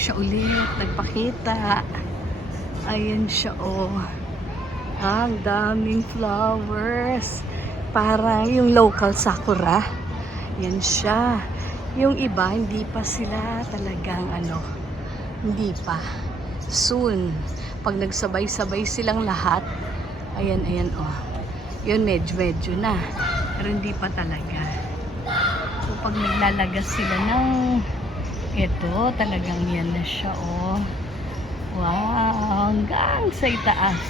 siya ulit. Nagpakita. Ayan siya, oh. Ang daming flowers. Parang yung local sakura. Yan siya. Yung iba, hindi pa sila talagang hindi pa. Soon. Pag nagsabay-sabay silang lahat, ayan, oh. Yun, medyo na. Pero hindi pa talaga. So, pag naglalagas sila ng ito, talagang yan na siya, oh. Wow, hanggang sa itaas.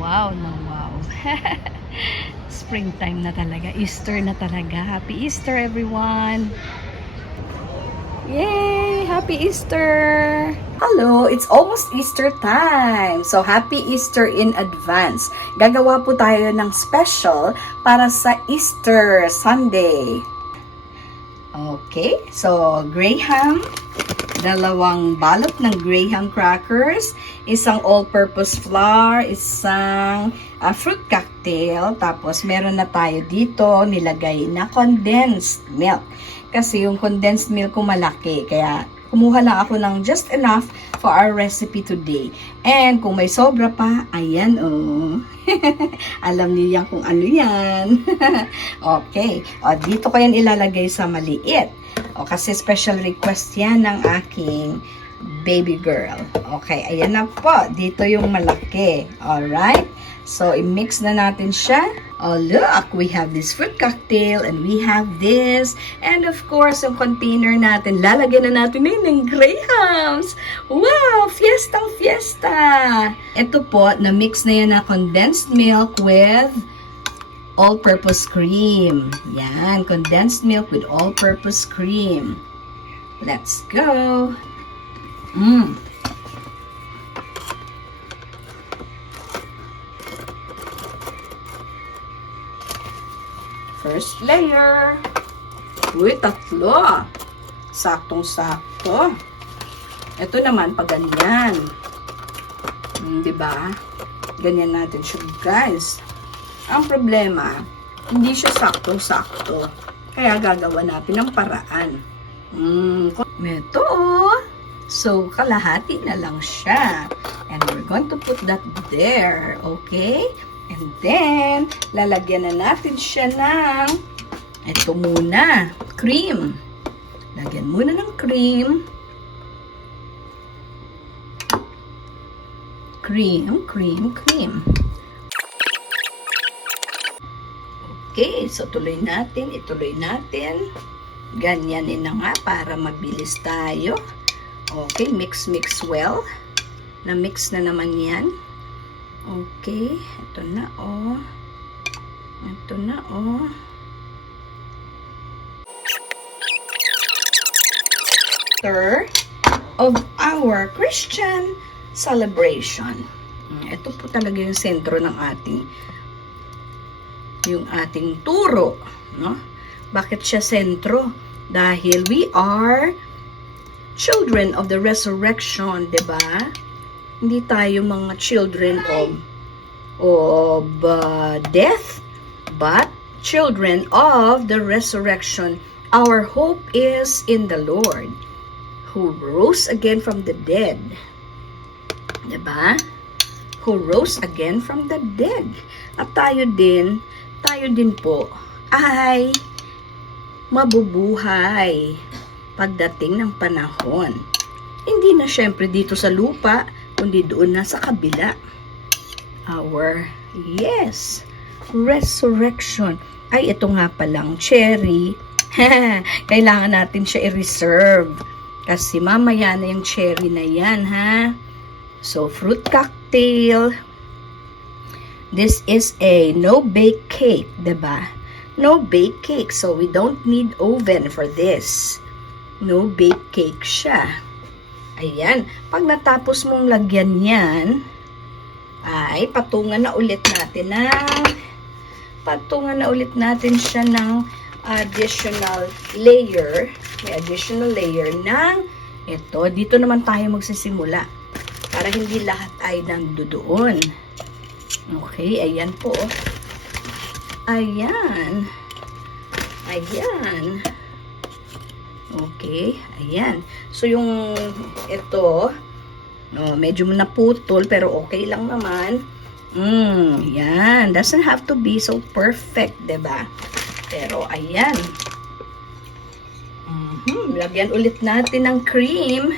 Wow na wow. Springtime na talaga. Easter na talaga. Happy Easter, everyone! Yay! Happy Easter! Hello! It's almost Easter time! So, Happy Easter in advance. Gagawa po tayo ng special para sa Easter Sunday. Okay, so Graham, dalawang balot ng Graham crackers, isang all-purpose flour, isang fruit cocktail, tapos meron na tayo dito nilagay na condensed milk. Kasi yung condensed milk ko malaki, kaya kumuha lang ako ng just enough for our recipe today. And kung may sobra pa, ayan oh. Alam niyo yan kung ano yan. Okay. O, dito ko yan ilalagay sa maliit. O, kasi special request yan ng aking baby girl. Okay, ayan na po. Dito yung malaki. Alright? So, i-mix na natin siya. Oh, look! We have this fruit cocktail and we have this. And of course, yung container natin, lalagyan na natin yun ng Grahams. Wow! Fiestang fiesta! Ito po, na-mix na yan na condensed milk with all-purpose cream. Yan, condensed milk with all-purpose cream. Let's go! First layer. Uy, 3. Saktong-sakto. Ito naman, pag ganyan. Diba? Ganyan natin siya, guys. Ang problema, hindi siya saktong-sakto. Kaya gagawa natin ng paraan. Ito, oh. So, kalahati na lang siya. And we're going to put that there. Okay? And then, lalagyan na natin siya ng ito muna, cream. Lagyan muna ng cream. Cream. Okay, so ituloy natin. Ganyanin na nga para mabilis tayo. Okay, mix well. Na-mix na naman yan. Okay, ito na oh. Of our Christian celebration. Ito po talaga yung sentro ng ating turo, no? Bakit siya sentro? Dahil we are children of the resurrection, 'di ba? Hindi tayo mga children of death, but children of the resurrection. Our hope is in the Lord, who rose again from the dead. Diba? Who rose again from the dead. At tayo din po ay mabubuhay pagdating ng panahon. Hindi na syempre dito sa lupa, kundi doon na sa kabila. Our, resurrection. Ay, ito nga palang cherry. Kailangan natin siya i-reserve. Kasi mamaya na yung cherry na yan, ha? So, fruit cocktail. This is a no-bake cake, diba? No-bake cake. So, we don't need oven for this. No-bake cake siya. Ayan. Pag natapos mong lagyan yan, ay patungan na ulit siya ng additional layer. May additional layer ng ito. Dito naman tayo magsisimula para hindi lahat ay nandoon. Okay, ayan po. Ayan. Okay, ayan. So, yung ito, no, medyo naputol, pero okay lang naman. Yan. Doesn't have to be so perfect, 'di ba? Pero, ayan. Lagyan ulit natin ng cream.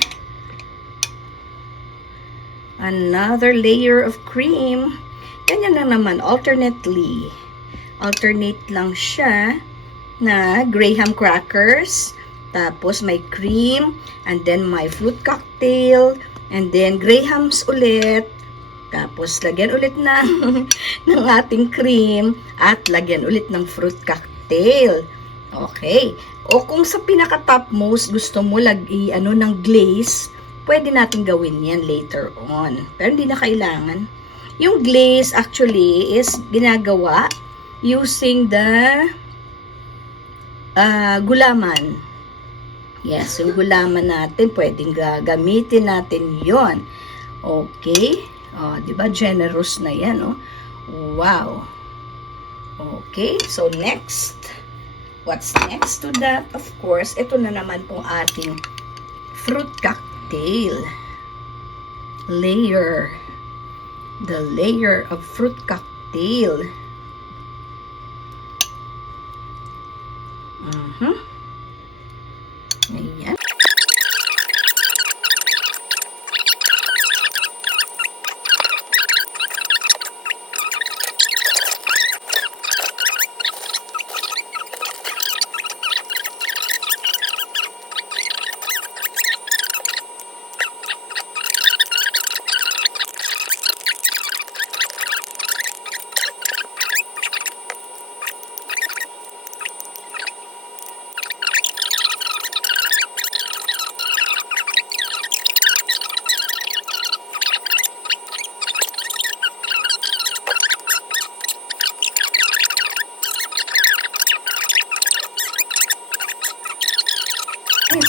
Another layer of cream. Ganyan lang naman, alternately. Alternate lang siya na graham crackers. Tapos may cream, and then my fruit cocktail, and then grahams ulit. Tapos lagyan ulit ng, ng ating cream, at lagyan ulit ng fruit cocktail. Okay. O kung sa pinaka-topmost gusto mo ano ng glaze, pwede natin gawin yan later on. Pero hindi na kailangan. Yung glaze actually is ginagawa using the gulaman. Yes, yung gulaman natin, pwedeng gagamitin natin yon. Okay. Oh, di ba? Generous na yan, oh. Wow. Okay. So, next. What's next to that? Of course, ito na naman pong ating fruit cocktail. Layer. The layer of fruit cocktail. Ayan.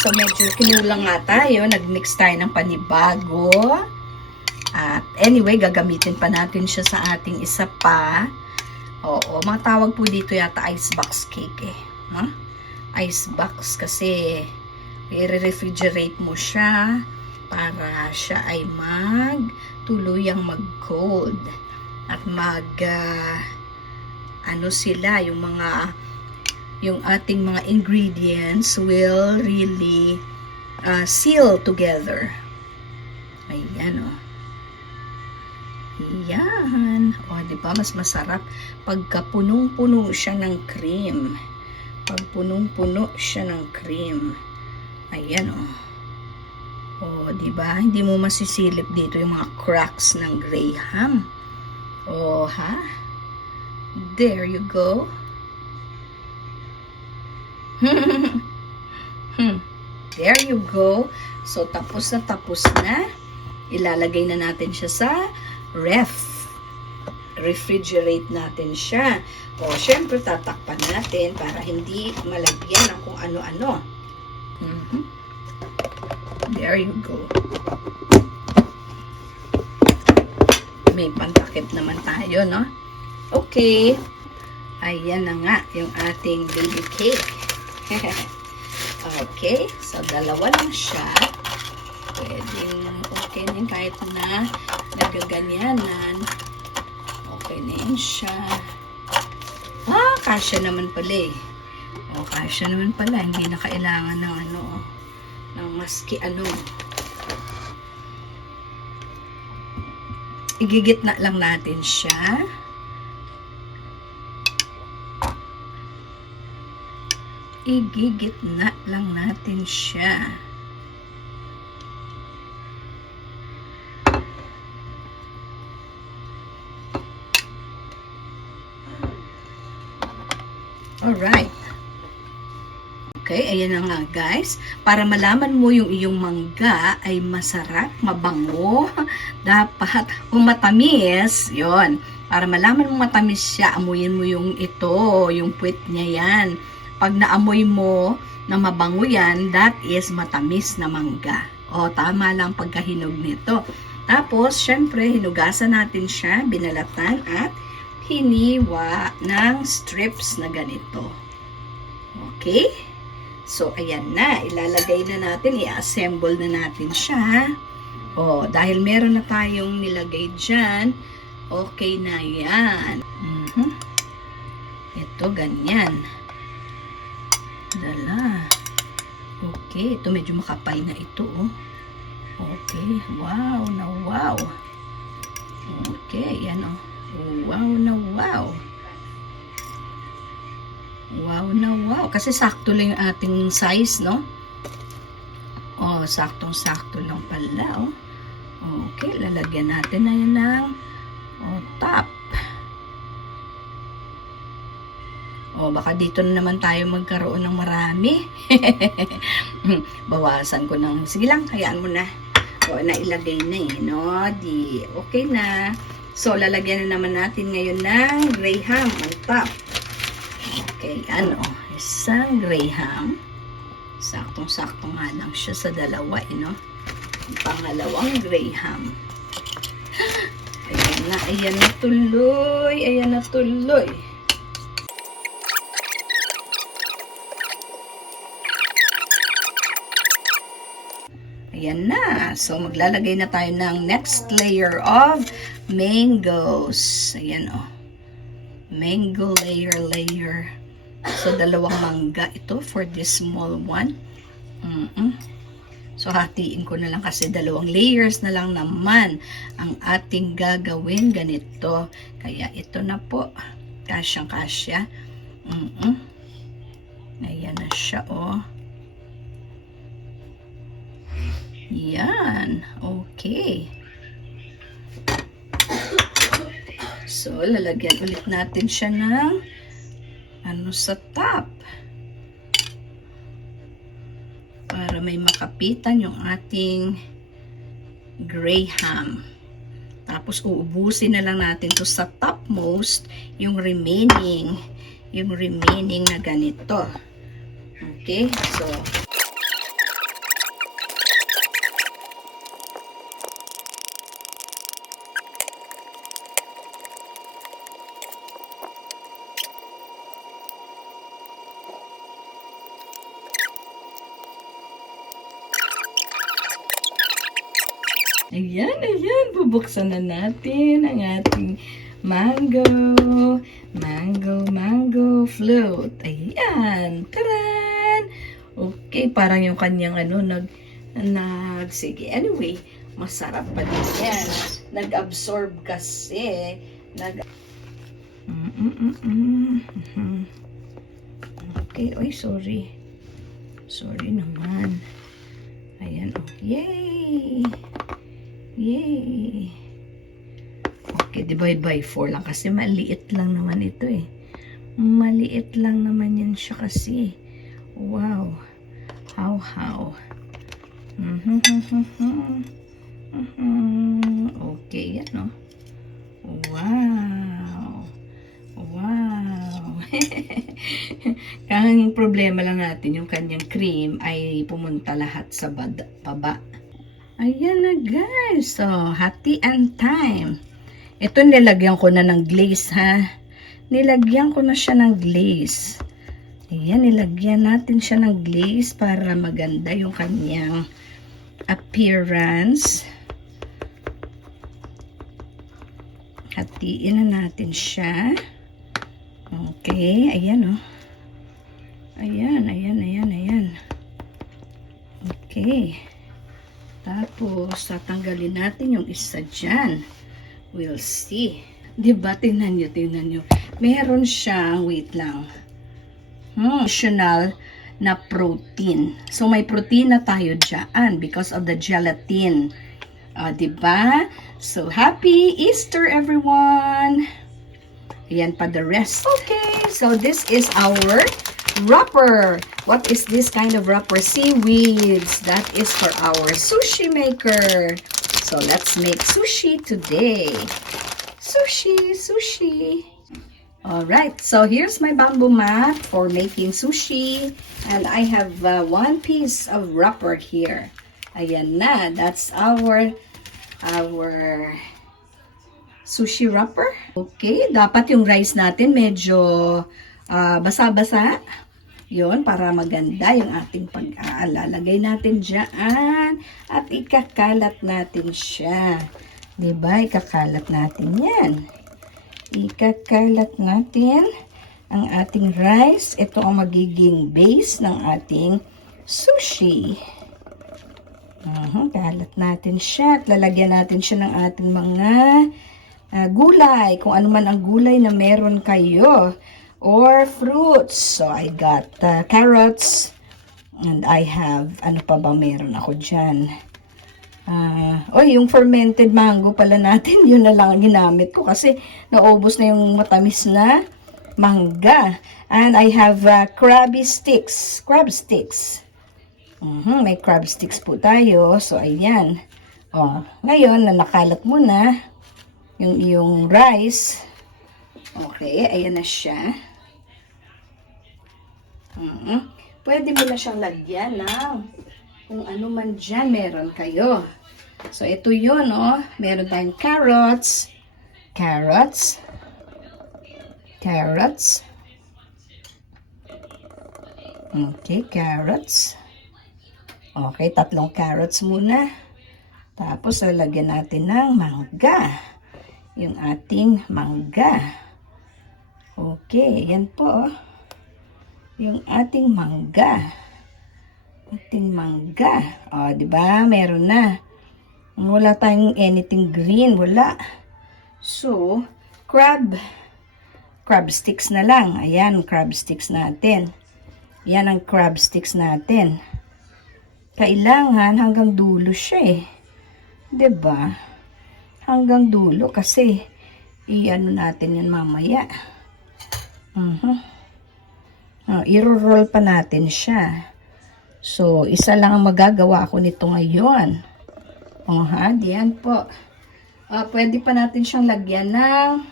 So, medyo kinulang nga tayo. Nag-mix tayo ng panibago. At anyway, gagamitin pa natin siya sa ating isa pa. Oo, mga tawag po dito yata icebox cake eh. Huh? Icebox kasi i-refrigerate mo siya para siya ay tuluyang mag-cold. At ano sila, yung ating mga ingredients will really seal together. Ayan, oh. Ayan. O, diba? Mas masarap pagka punong-puno siya ng cream. Pag punong-puno siya ng cream. Ayan, oh. O, diba? Hindi mo masisilip dito yung mga cracks ng graham. O, ha? There you go. There you go. So, tapos na. Ilalagay na natin siya sa refrigerate natin siya. O, syempre, tatakpan natin para hindi malagyan ng kung ano-ano. There you go. May pantakip naman tayo, no? Okay. Ayan na nga, yung ating baby cake. Okay, so dalawa lang siya. Pwedeng okay na yun kahit na nagaganyanan. Okay na yun siya. Kasya naman pala eh. O, kasya naman pala. Hindi na kailangan ng ng maski igigitna lang natin siya. Igigitna lang natin siya. Alright. Okay, ayan na nga guys. Para malaman mo yung iyong mangga ay masarap, mabango, dapat, kung matamis, yon. Para malaman mo matamis siya, amuyin mo yung yung puwet niya yan. Pag naamoy mo na mabango yan, that is matamis na mangga. O, tama lang pagkahinog nito. Tapos, syempre, hinugasan natin siya, binalatan at hiniwa ng strips na ganito. Okay? So, ayan na. Ilalagay na natin. I-assemble na natin siya. O, dahil meron na tayong nilagay dyan, okay na yan. Ito, ganyan. Dala. Okay, ito medyo makapal na ito, oh. Okay, wow na wow. Okay, yan, oh. Wow na wow. Wow na wow. Kasi sakto lang yung ating size, no? Oh, saktong-sakto lang pala, oh. Okay, lalagyan natin na yun ng top. Oh, baka dito na naman tayo magkaroon ng marami. Bawasan ko ng, sige lang, hayaan mo na. O, nailagay na eh, no? Di, okay na. So, lalagyan na naman natin ngayon ng graham on top. Okay, ano, isang graham. Saktong-sakto nga lang siya sa dalawa, eh, no? Pangalawang graham. Ayan na tuloy. Ayan na tuloy. Ayan na. So, maglalagay na tayo ng next layer of mangoes. Ayan, oh. Mango layer. So, dalawang mangga ito for this small one. So, hatiin ko na lang kasi dalawang layers na lang naman ang ating gagawin ganito. Kaya, ito na po. Kasyang-kasya. Ayan na siya, oh. Yan. Okay. So, lalagyan ulit natin siya ng sa top. Para may makapitan yung ating graham. Tapos, uubusin na lang natin to sa topmost yung remaining na ganito. Okay? So, ayan, bubuksan na natin ang ating mango float. Ayan, taran! Okay, parang yung kanyang sige, anyway, masarap pa din yan. Nag-absorb kasi. Okay, oy, sorry. Sorry naman. Ayan, oh, yay! Yay! Okay, divide by 4 lang kasi maliit lang naman ito eh. Maliit lang naman yan siya kasi. Wow! How? Okay, yan oh. Wow! Ang problema lang natin, yung kanyang cream ay pumunta lahat sa baba. Ayan na guys. So, hati and time. Ito nilagyan ko na ng glaze ha. Nilagyan ko na siya ng glaze. Ayan, nilagyan natin siya ng glaze para maganda yung kanyang appearance. Hatiin na natin siya. Okay, ayan oh. Ayan. Okay. Tapos, tatanggalin natin yung isa dyan. We'll see. Diba? Tingnan nyo. Meron siyang, wait lang. Additional na protein. So, may protein na tayo dyan because of the gelatin. Diba? So, happy Easter, everyone! Ayan pa the rest. Okay, so this is our wrapper. What is this kind of wrapper? Seaweeds. That is for our sushi maker. So let's make sushi today. Sushi. Alright, so here's my bamboo mat for making sushi. And I have one piece of wrapper here. Ayan na, that's our sushi wrapper. Okay, dapat yung rice natin medyo basa-basa. Yun, para maganda yung ating pag-aalalagay natin dyan. At ikakalat natin siya. Diba? Ikakalat natin yan. Ikakalat natin ang ating rice. Ito ang magiging base ng ating sushi. Kalat natin siya at lalagyan natin siya ng ating mga gulay. Kung ano man ang gulay na meron kayo. Or fruits. So, I got carrots. And I have, ano pa ba meron ako dyan? Yung fermented mango pala natin. Yun na lang ang ginamit ko kasi naubos na yung matamis na mangga. And I have crab sticks. May crab sticks po tayo. So, ayan. Ngayon, na nakalat mo na yung iyong rice. Okay, ayan na siya. Pwede mo na siyang lagyan ng kung ano man dyan meron kayo. So, ito yun, Meron tayong carrots. Okay, carrots. Okay, 3 carrots muna. Tapos, lalagyan natin ng mangga. Yung ating mangga. Okay, yan po. Yung ating mangga. Diba? Meron na. Wala tayong anything green. Wala. So, crab sticks na lang. Ayan, crab sticks natin. Yan ang crab sticks natin. Kailangan hanggang dulo siya eh. Diba? Hanggang dulo kasi i-ano natin yan mamaya. I-roll pa natin siya. So, isa lang ang magagawa ko nito ngayon. Diyan po. Pwede pa natin siyang lagyan ng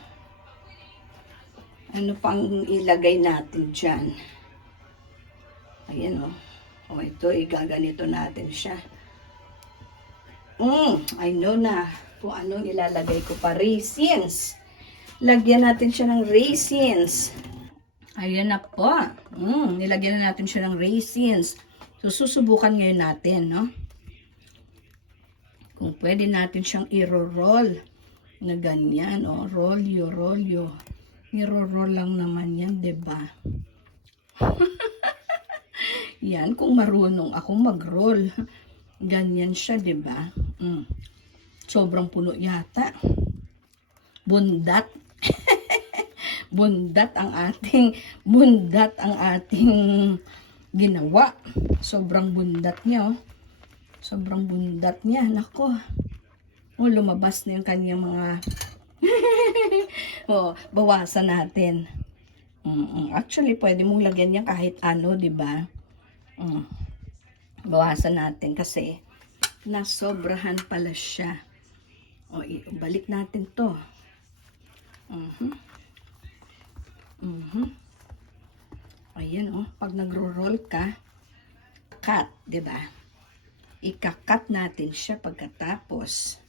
ano pang ilagay natin dyan. Ayan ito, igaganito natin siya. I know na kung anong ilalagay ko pa. Raisins. Lagyan natin siya ng raisins. Ayan na po. Nilagyan na natin siya ng raisins. So, susubukan ngayon natin, Kung pwede natin siyang i-roll na ganyan, rolyo. I-roll lang naman yan, diba? Yan, kung marunong akong mag-roll. Ganyan siya, diba? Sobrang puno yata. Bundat. bundat ang ating ginawa. Sobrang bundat niya, Sobrang bundat niya. Nako. Lumabas na yung kanyang mga bawasan natin. Actually, pwede mong lagyan yan kahit ano, diba? Bawasan natin kasi nasobrahan pala siya. Balik natin to. Ayan, pag nagro-roll ka, cut, diba? Ika-cut natin siya pagkatapos.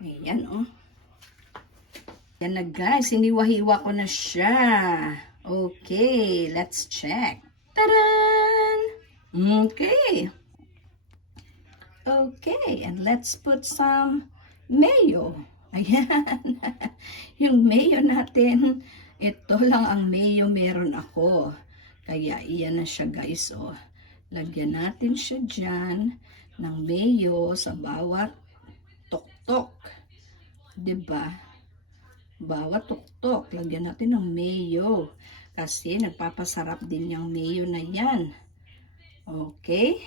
Ayan, Yan na, guys. Hiniwa-hiwa ko na siya. Okay, let's check. Taran! Okay. Okay, and let's put some mayo. Ayan. Yung mayo natin, ito lang ang mayo meron ako. Kaya iyan na siya, guys, Lagyan natin siya dyan ng mayo sa bawat tuktok. Diba? Bawat tuktok, lagyan natin ng mayo. Kasi nagpapasarap din yung mayo na yan. Okay?